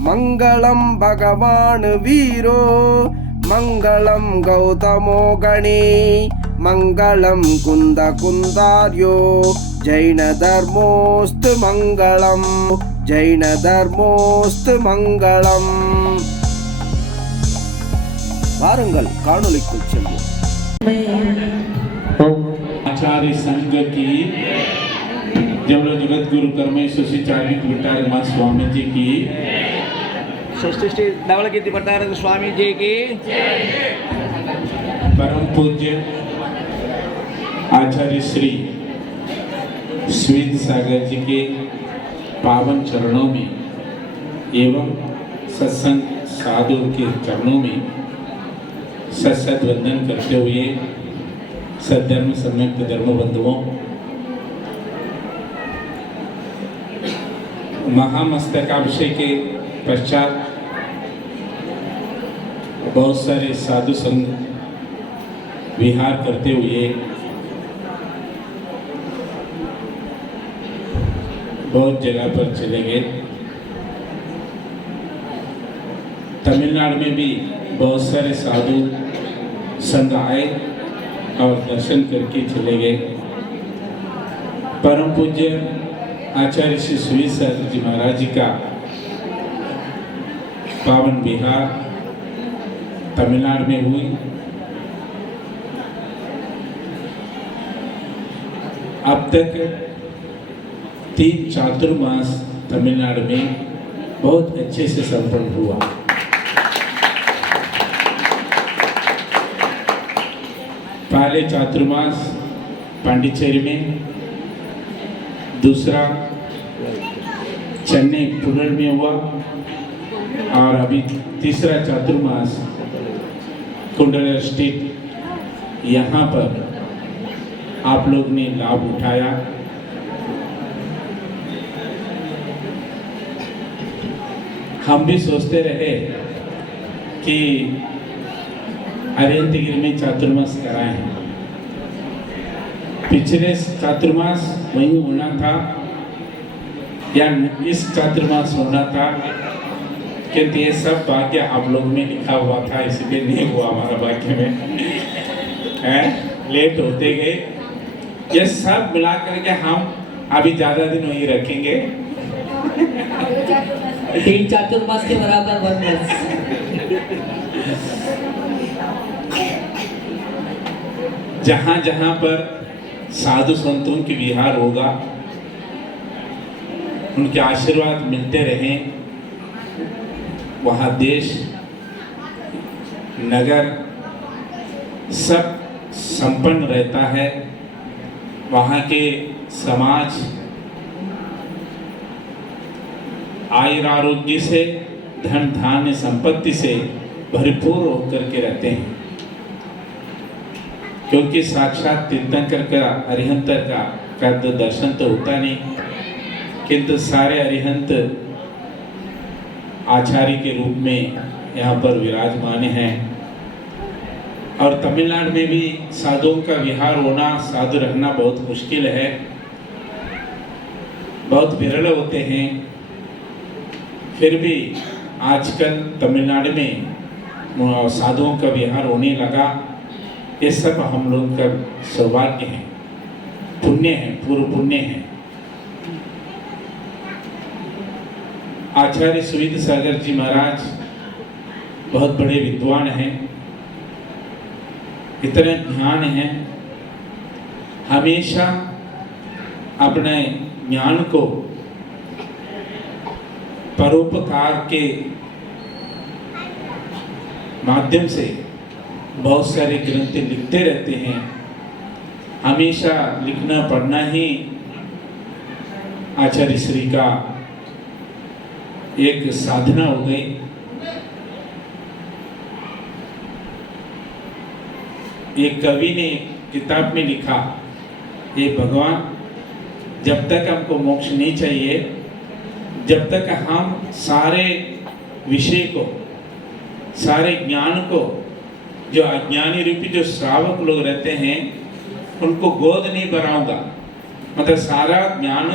मंगलम भगवान वीरो मंगलम गौतमो गणे मंगलम कुंद कुंदार्यो जैन धर्मोस्तु मंगलम जैन धर्मोस्तु मंगलम। வாருங்கள் காணொளிக்குள் செல்வோம்। आचार्य संघ की जब जगत गुरु कर्मेश्वर श्री चार्विक भट्टारक स्वामी जी की श्री धवलकीर्ति भट्टारक स्वामी जी की परम पूज्य आचार्य श्री स्वीत सागर जी के पावन चरणों में एवं सत्संग साधु के चरणों में सत वंदन करते हुए सद्धर्म सम्यक धर्म बंधुओं, महामस्तकाभिषेक के पश्चात बहुत सारे साधु संघ विहार करते हुए बहुत जगह पर चले गए। तमिलनाडु में भी बहुत सारे साधु संघ आए और दर्शन करके चले गए। परम पूज्य आचार्य श्री स्वीत सागर जी महाराज जी का पावन विहार तमिलनाडु में हुई। अब तक 3 चातुर्मास तमिलनाडु में बहुत अच्छे से संपन्न हुआ। पहले चातुर्मास पांडिचेरी में, दूसरा चेन्नई पुरल में हुआ और अभी तीसरा चातुर्मास कुंडल स्ट्रीट यहाँ पर आप लोग ने लाभ उठाया। हम भी सोचते रहे कि अरिहंतगिरी में चातुर्मास कराएं। पिछले चातुर्मास वहीं होना था या इस चातुर्मास होना था, किंतु ये सब भाग्य आप लोग में लिखा हुआ था, इसलिए नहीं हुआ हमारा भाग्य में। लेट होते गए। ये सब मिला करके हम अभी ज्यादा दिन वहीं रखेंगे। 3 चातुर्मास के बराबर 1 मास। जहाँ जहाँ पर साधु संतों की विहार होगा, उनके आशीर्वाद मिलते रहें, वहाँ देश नगर सब संपन्न रहता है। वहाँ के समाज आयुर आरोग्य से, धन धान्य संपत्ति से भरपूर होकर के रहते हैं, क्योंकि साक्षात तीर्थंकर का अरिहंतर का तो दर्शन तो होता नहीं, किंतु सारे अरिहंत आचार्य के रूप में यहाँ पर विराजमान हैं। और तमिलनाडु में भी साधुओं का विहार होना, साधु रखना बहुत मुश्किल है, बहुत विरल होते हैं। फिर भी आजकल तमिलनाडु में साधुओं का विहार होने लगा। ये सब हम लोग का सौभाग्य है, पुण्य है, पूर्व पुण्य है। आचार्य स्वीत सागर जी महाराज बहुत बड़े विद्वान हैं, इतने ज्ञान हैं। हमेशा अपने ज्ञान को परोपकार के माध्यम से बहुत सारे ग्रंथ लिखते रहते हैं। हमेशा लिखना पढ़ना ही आचार्य श्री का एक साधना हो गई। एक कवि ने किताब में लिखा, ये भगवान, जब तक हमको मोक्ष नहीं चाहिए, जब तक हम सारे विषय को, सारे ज्ञान को, जो अज्ञानी रूपी जो श्रावक लोग रहते हैं, उनको गोद नहीं भराऊंगा। मतलब सारा ज्ञान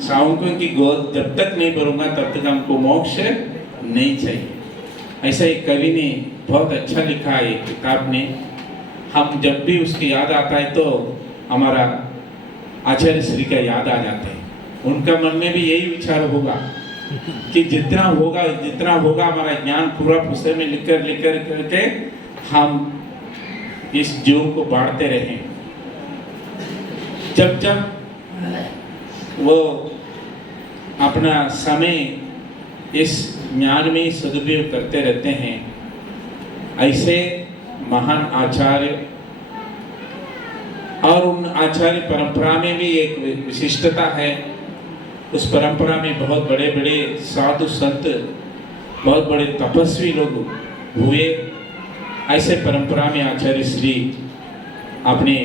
श्रावकों की गोद जब तक नहीं भरूंगा तब तक हमको मोक्ष नहीं चाहिए। ऐसा एक कवि ने बहुत अच्छा लिखा है एक किताब ने। हम जब भी उसकी याद आता है तो हमारा आचार्य श्री का याद आ जाता है। उनका मन में भी यही विचार होगा कि जितना होगा हमारा ज्ञान पूरा पुस्तक में लिख कर करके हम इस जीव को बांटते रहें। जब वो अपना समय इस ज्ञान में सदुपयोग करते रहते हैं, ऐसे महान आचार्य और उन आचार्य परंपरा में भी एक विशिष्टता है। उस परंपरा में बहुत बड़े बड़े साधु संत, बहुत बड़े तपस्वी लोग हुए। ऐसे परंपरा में आचार्य श्री अपने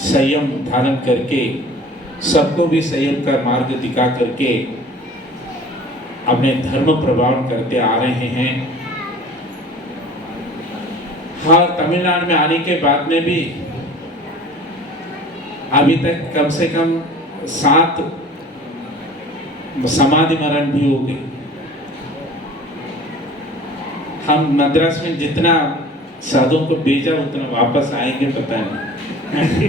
संयम धारण करके सबको भी संयम का मार्ग दिखा करके अपने धर्म प्रभाव करते आ रहे हैं। हाँ, तमिलनाडु में आने के बाद में भी अभी तक कम से कम 7 समाधि मरण भी हो गए। हम मद्रास में जितना साधुओं को भेजा उतना वापस आएंगे पता नहीं।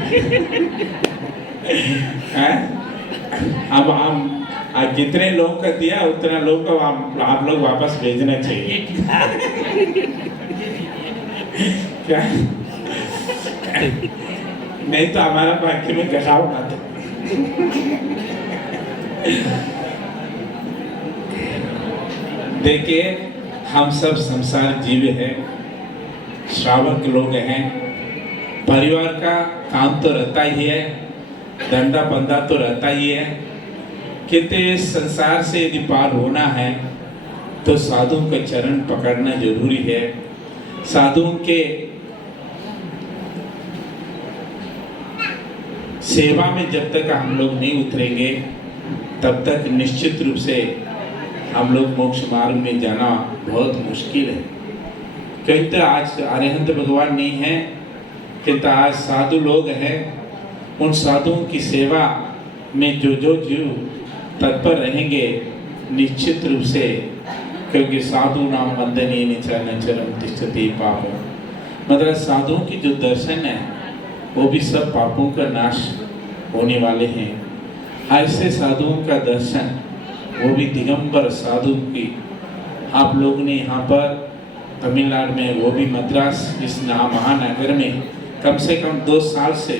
अब हम जितने लोगों का दिया उतना लोगों को आप लोग वापस भेजना चाहिए। क्या नहीं तो हमारा भाग्य में गड़ा होना था। देखिए, हम सब संसार जीव हैं, श्रावक लोग हैं। परिवार का काम तो रहता ही है, धंधा बंधा तो रहता ही है, किंतु इस संसार से यदि पार होना है तो साधुओं के चरण पकड़ना जरूरी है। साधुओं के सेवा में जब तक हम लोग नहीं उतरेंगे तब तक निश्चित रूप से हम लोग मोक्ष मार्ग में जाना बहुत मुश्किल है। क्योंकि आज अरिहंत भगवान नहीं है, किंतु आज साधु लोग हैं। उन साधुओं की सेवा में जो जीव तत्पर रहेंगे निश्चित रूप से, क्योंकि साधु नाम वंदनीय निचरम तिष्ठति पाप, मतलब साधुओं की जो दर्शन है वो भी सब पापों का नाश होने वाले हैं। ऐसे साधुओं का दर्शन, वो भी दिगंबर साधु की, आप लोग ने यहाँ पर तमिलनाडु में, वो भी मद्रास इस महानगर में कम से कम 2 साल से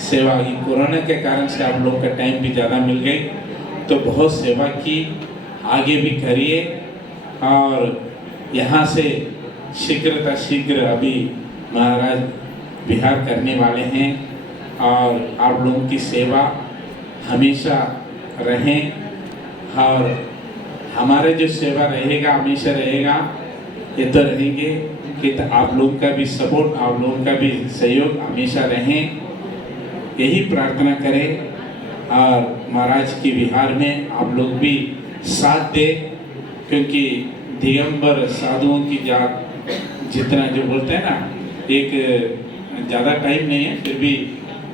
सेवा की। कोरोना के कारण से आप लोग का टाइम भी ज़्यादा मिल गई तो बहुत सेवा की। आगे भी करिए और यहाँ से शीघ्र अभी महाराज विहार करने वाले हैं और आप लोगों की सेवा हमेशा रहें। और हमारे जो सेवा रहेगा हमेशा रहेगा, ये तो रहेंगे कि तो आप लोगों का भी सपोर्ट, आप लोगों का भी सहयोग हमेशा रहें, यही प्रार्थना करें। और महाराज की विहार में आप लोग भी साथ दें, क्योंकि दिगंबर साधुओं की जात जितना जो बोलते हैं ना, एक ज़्यादा टाइम नहीं है फिर भी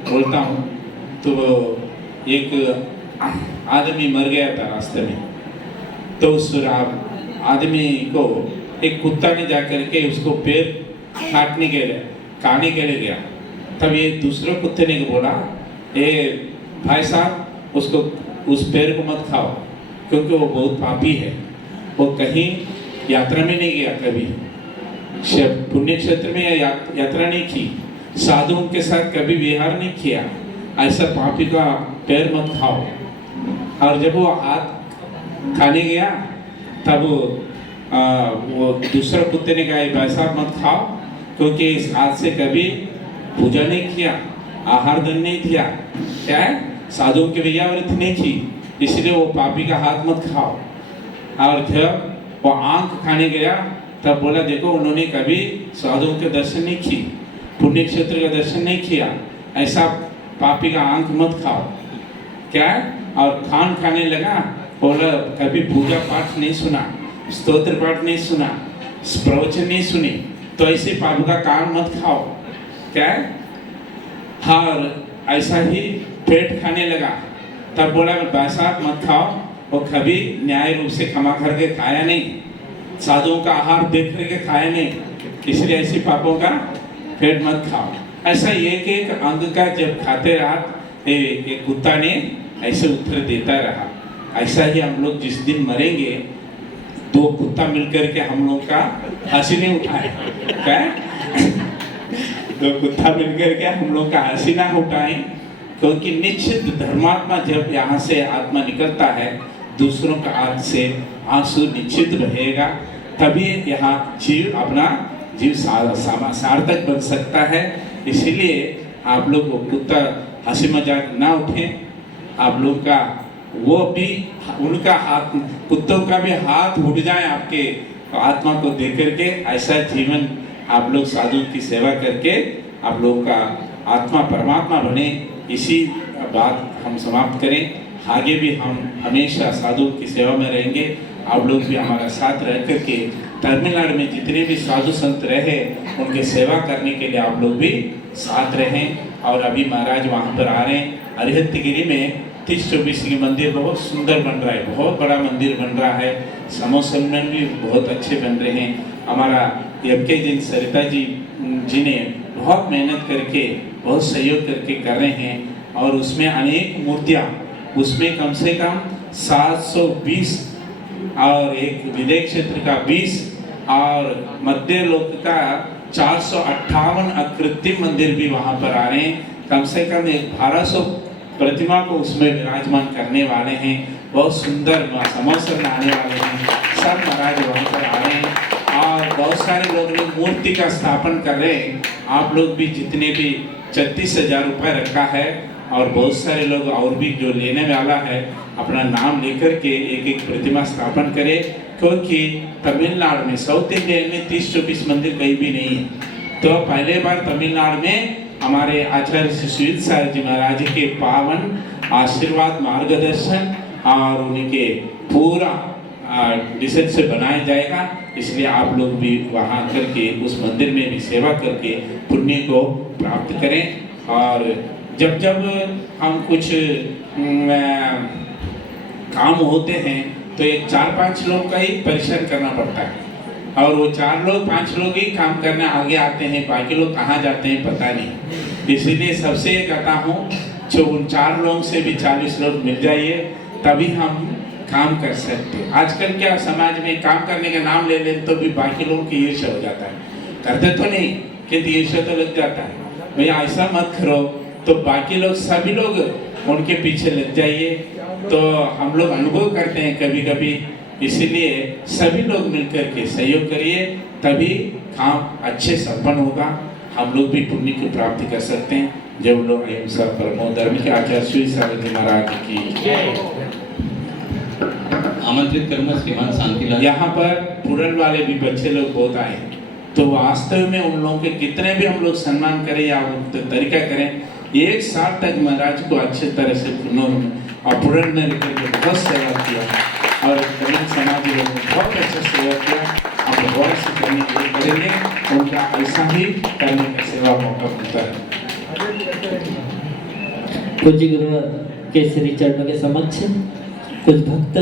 बोलता हूँ। तो एक आदमी मर गया था रास्ते में, तो उस आदमी को एक कुत्ता ने जाकर के उसको पैर खाने के लिए गया। तब ये दूसरे कुत्ते ने बोला, ए भाई साहब, उसको उस पैर को मत खाओ क्योंकि वो बहुत पापी है। वो कहीं यात्रा में नहीं गया, कभी पुण्य क्षेत्र में यात्रा नहीं की, साधुओं के साथ कभी विहार नहीं किया। ऐसा पापी का पैर मत खाओ। और जब वो हाथ खाने गया तब वो दूसरा कुत्ते ने कहा, भाई साहब मत खाओ, क्योंकि इस हाथ से कभी पूजा नहीं किया, आहार दान नहीं किया, क्या है, साधुओं की वियावृत्ति नहीं की, इसलिए वो पापी का हाथ मत खाओ। और जब वो आंख खाने गया तब बोला, देखो उन्होंने कभी साधुओं के दर्शन नहीं की, पुण्य क्षेत्र का दर्शन नहीं किया, ऐसा पापी का आंख मत खाओ, क्या है। और खाने लगा, बोला कभी पूजा पाठ नहीं सुना, स्तोत्र पाठ नहीं सुना, प्रवचन नहीं सुनी, तो ऐसे पापी का कान मत खाओ, क्या है। और ऐसा ही पेट खाने लगा, तब बोला बैसाख मत खाओ, वो कभी न्याय रूप से क्षमा करके खाया नहीं, साधुओं का आहार देख करके खाया नहीं, इसलिए ऐसी पापों का पेट मत खाओ। ऐसा एक एक अंग का जब खाते रहा, एक कुत्ता ने ऐसे उत्तर देता रहा। ऐसा ही हम लोग जिस दिन मरेंगे, दो कुत्ता मिलकर के हम लोग का हंसी नहीं उठाए, क्या दो कुत्ता मिलकर के हम लोग का हंसी ना उठाए, क्योंकि निश्चित धर्मात्मा जब यहाँ से आत्मा निकलता है, दूसरों का आंख से आंसू निश्चित बहेगा, तभी यहाँ जीव अपना जीव सार्थक बन सकता है। इसीलिए आप लोग वो कुत्ता हंसी मजाक ना उठें, आप लोग का वो भी उनका हाथ, कुत्तों का भी हाथ उठ जाए आपके आत्मा को देख करके, ऐसा जीवन आप लोग साधु की सेवा करके आप लोगों का आत्मा परमात्मा बने। इसी बात हम समाप्त करें। आगे भी हम हमेशा साधु की सेवा में रहेंगे। आप लोग भी हमारा साथ रह करके तमिलनाडु में जितने भी साधु संत रहे उनकी सेवा करने के लिए आप लोग भी साथ रहें। और अभी महाराज वहाँ पर आ रहे हैं। अरिहंतगिरी में 30-24 की मंदिर बहुत सुंदर बन रहा है, बहुत बड़ा मंदिर बन रहा है। समोसमन भी बहुत अच्छे बन रहे हैं। हमारा यज्ञ दिन सरिता जी ने बहुत मेहनत करके, बहुत सहयोग करके कर रहे हैं। और उसमें अनेक मूर्तियाँ, उसमें कम से कम 720 और एक विदेश क्षेत्र का 20 और मध्य लोक का 458 अकृत्रिम मंदिर भी वहाँ पर आ रहे हैं। कम से कम एक 1200 प्रतिमा को उसमें विराजमान करने वाले हैं। बहुत सुंदर समोसर आने वाले हैं। सब महाराज वहाँ पर आ रहे हैं और बहुत सारे लोग मूर्ति का स्थापन कर रहे हैं। आप लोग भी जितने भी 36,000 रुपये रखा है और बहुत सारे लोग और भी जो लेने वाला है अपना नाम लेकर के एक एक प्रतिमा स्थापन करें, क्योंकि तमिलनाडु में साउथ इंडिया में 30-24 मंदिर कहीं भी नहीं है। तो पहले बार तमिलनाडु में हमारे आचार्य सुशील साहब जी महाराज के पावन आशीर्वाद, मार्गदर्शन और उनके पूरा डिजाइन से बनाया जाएगा। इसलिए आप लोग भी वहाँ करके उस मंदिर में भी सेवा करके पुण्य को प्राप्त करें। और जब जब हम कुछ काम होते हैं तो एक 4-5 लोग का ही परिश्रम करना पड़ता है, और वो 4-5 लोग ही काम करने आगे आते हैं, बाकी लोग कहाँ जाते हैं पता नहीं। इसीलिए सबसे ये कहता हूँ, जो उन 4 लोगों से भी 40 लोग मिल जाइए, तभी हम काम कर सकते हैं। आजकल क्या समाज में काम करने का नाम ले लें तो भी बाकी लोगों की ईर्ष्या हो जाता है। करते तो नहीं, किंतु ईर्ष्या तो लग जाता है। भैया ऐसा मत करो, तो बाकी लोग सभी लोग उनके पीछे लग जाइए। तो हम लोग अनुभव करते हैं कभी कभी, इसीलिए सभी लोग मिलकर के सहयोग करिए, तभी काम अच्छे संपन्न होगा। हम लोग भी पुण्य की प्राप्ति कर सकते हैं। जब लोग अहिंसा परमो धर्म के आचार्य श्री सागर महाराज की आमंत्रित करूंगा श्रीमान शांतिलाल। यहाँ पर पुरन वाले भी बच्चे लोग बहुत आए, तो वास्तव में उन लोगों के कितने भी हम लोग सम्मान करें या तरीका करें, 1 साल तक महाराज को अच्छे तरह से और पुरन में लेकर के बहुत सेवा किया और तमिल समाज लोगों ने बहुत अच्छा सेवा किया। हम गौर से करने के लिए करेंगे, उनका ऐसा ही करने का सेवा मौका मिलता है। पूज्य गुरुवर के श्री चरणों के समक्ष कुछ भक्त